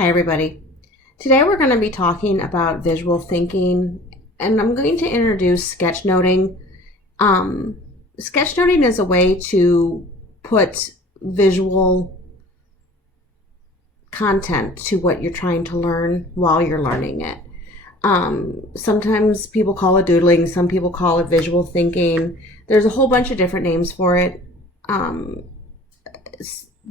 Hi everybody. Today we're going to be talking about visual thinking, and I'm going to introduce sketchnoting. Sketchnoting is a way to put visual content to what you're trying to learn while you're learning it. Sometimes people call it doodling, some people call it visual thinking. There's a whole bunch of different names for it.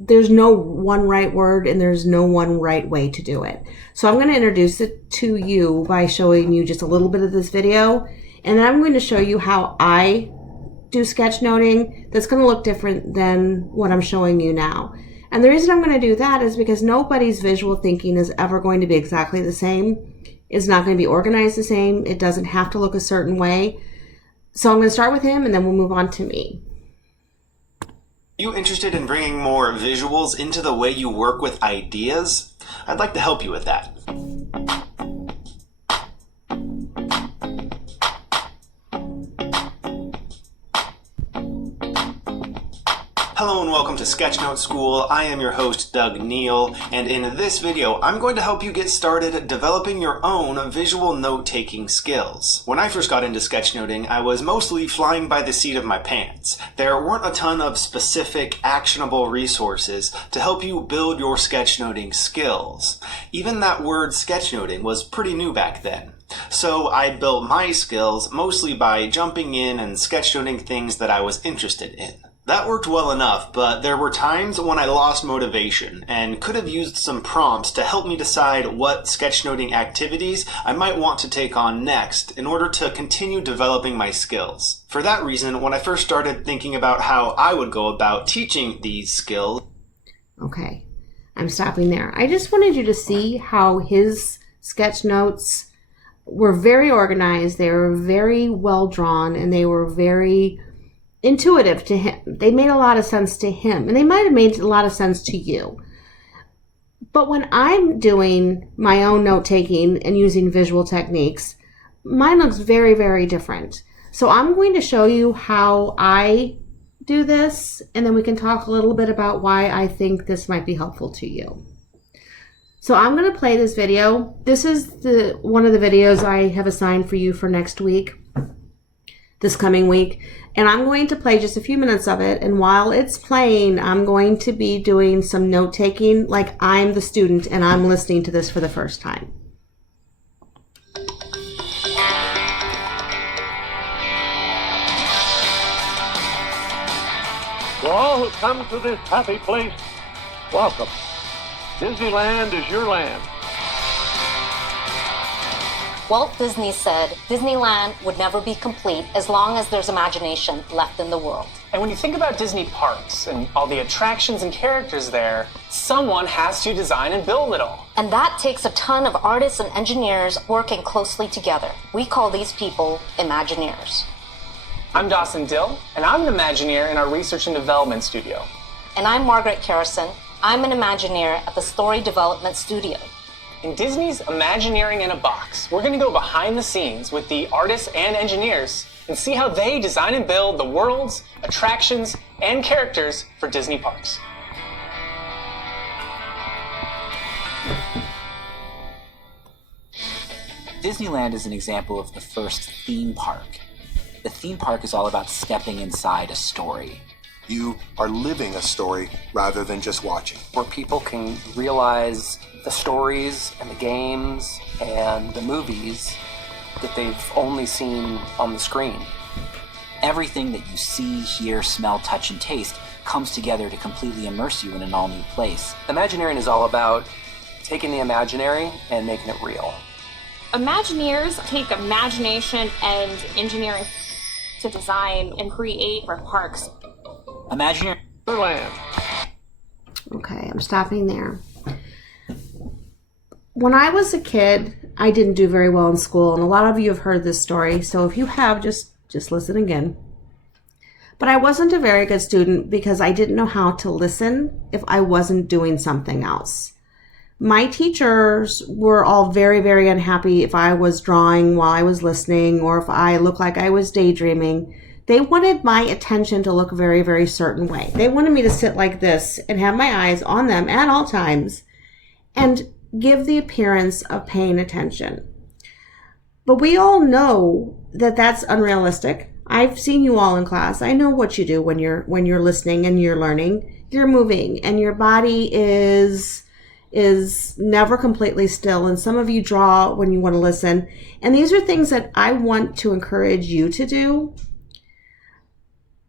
There's no one right word and there's no one right way to do it. So I'm going to introduce it to you by showing you just a little bit of this video, and then I'm going to show you how I do sketchnoting that's going to look different than what I'm showing you now. And the reason I'm going to do that is because nobody's visual thinking is ever going to be exactly the same. It's not going to be organized the same. It doesn't have to look a certain way. So I'm going to start with him and then we'll move on to me. Are you interested in bringing more visuals into the way you work with ideas? I'd like to help you with that. Hello and welcome to Sketchnote School. I am your host, Doug Neal, and in this video, I'm going to help you get started developing your own visual note-taking skills. When I first got into sketchnoting, I was mostly flying by the seat of my pants. There weren't a ton of specific, actionable resources to help you build your sketchnoting skills. Even that word sketchnoting was pretty new back then. So I built my skills mostly by jumping in and sketchnoting things that I was interested in. That worked well enough, but there were times when I lost motivation and could have used some prompts to help me decide what sketchnoting activities I might want to take on next in order to continue developing my skills. For that reason, when I first started thinking about how I would go about teaching these skills... Okay, I'm stopping there. I just wanted you to see how his sketch notes were very organized, they were very well drawn, and they were very intuitive to him. They made a lot of sense to him, and they might have made a lot of sense to you. But when I'm doing my own note-taking and using visual techniques, mine looks very, very different. So I'm going to show you how I do this, and then we can talk a little bit about why I think this might be helpful to you. So I'm going to play this video. This is one of the videos I have assigned for you for next week, this coming week. And I'm going to play just a few minutes of it. And while it's playing, I'm going to be doing some note-taking like I'm the student and I'm listening to this for the first time. To all who come to this happy place, welcome. Disneyland is your land. Walt Disney said Disneyland would never be complete as long as there's imagination left in the world. And when you think about Disney parks and all the attractions and characters there, someone has to design and build it all. And that takes a ton of artists and engineers working closely together. We call these people Imagineers. I'm Dawson Dill, and I'm an Imagineer in our research and development studio. And I'm Margaret Carrison. I'm an Imagineer at the Story Development Studio. In Disney's Imagineering in a Box, we're going to go behind the scenes with the artists and engineers and see how they design and build the worlds, attractions, and characters for Disney parks. Disneyland is an example of the first theme park. The theme park is all about stepping inside a story. You are living a story rather than just watching. Where people can realize the stories and the games and the movies that they've only seen on the screen. Everything that you see, hear, smell, touch, and taste comes together to completely immerse you in an all-new place. Imagineering is all about taking the imaginary and making it real. Imagineers take imagination and engineering to design and create our parks. Imagineering. Land. Okay, I'm stopping there. When I was a kid, I didn't do very well in school, and a lot of you have heard this story, so if you have, just listen again. But I wasn't a very good student because I didn't know how to listen if I wasn't doing something else. My teachers were all very, very unhappy if I was drawing while I was listening or if I looked like I was daydreaming. They wanted my attention to look a very, very certain way. They wanted me to sit like this and have my eyes on them at all times. And give the appearance of paying attention. But we all know that that's unrealistic. I've seen you all in class. I know what you do when you're listening and you're learning. You're moving and your body is never completely still, and some of you draw when you want to listen. And these are things that I want to encourage you to do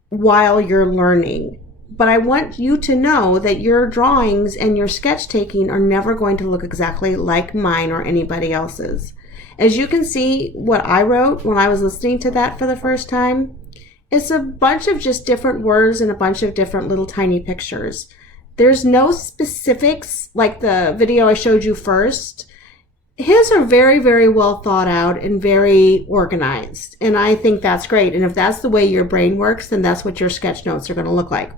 while you're learning. But I want you to know that your drawings and your sketch taking are never going to look exactly like mine or anybody else's. As you can see, what I wrote when I was listening to that for the first time, it's a bunch of just different words and a bunch of different little tiny pictures. There's no specifics like the video I showed you first. His are very, very well thought out and very organized. And I think that's great. And if that's the way your brain works, then that's what your sketch notes are going to look like.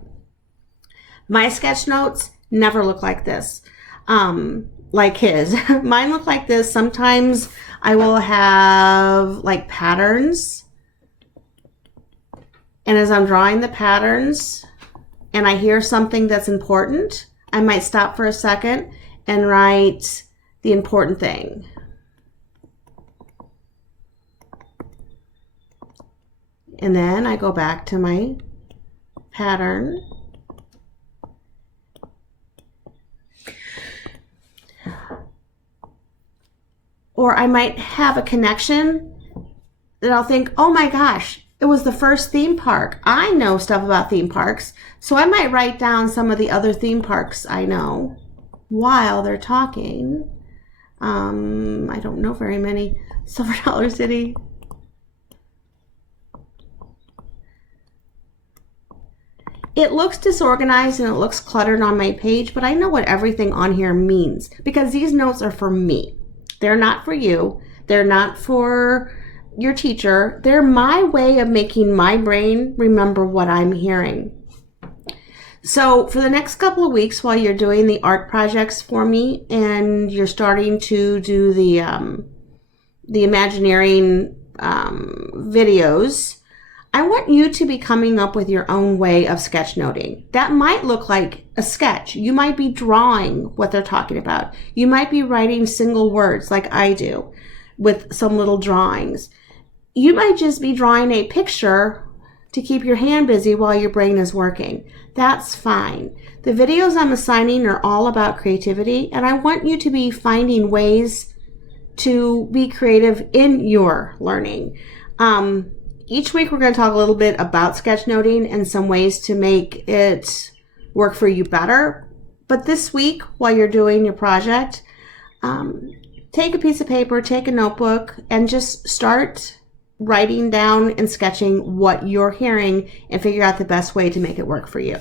My sketch notes never look like this, like his. Mine look like this. Sometimes I will have like patterns. And as I'm drawing the patterns and I hear something that's important, I might stop for a second and write the important thing. And then I go back to my pattern. Or I might have a connection that I'll think, oh my gosh, it was the first theme park. I know stuff about theme parks, so I might write down some of the other theme parks I know while they're talking. I don't know very many. Silver Dollar City. It looks disorganized and it looks cluttered on my page, but I know what everything on here means because these notes are for me. They're not for you. They're not for your teacher. They're my way of making my brain remember what I'm hearing. So for the next couple of weeks while you're doing the art projects for me and you're starting to do the Imagineering videos, I want you to be coming up with your own way of sketchnoting. That might look like a sketch. You might be drawing what they're talking about. You might be writing single words like I do with some little drawings. You might just be drawing a picture to keep your hand busy while your brain is working. That's fine. The videos I'm assigning are all about creativity, and I want you to be finding ways to be creative in your learning. Each week we're going to talk a little bit about sketchnoting and some ways to make it work for you better. But this week, while you're doing your project, take a piece of paper, take a notebook, and just start writing down and sketching what you're hearing and figure out the best way to make it work for you.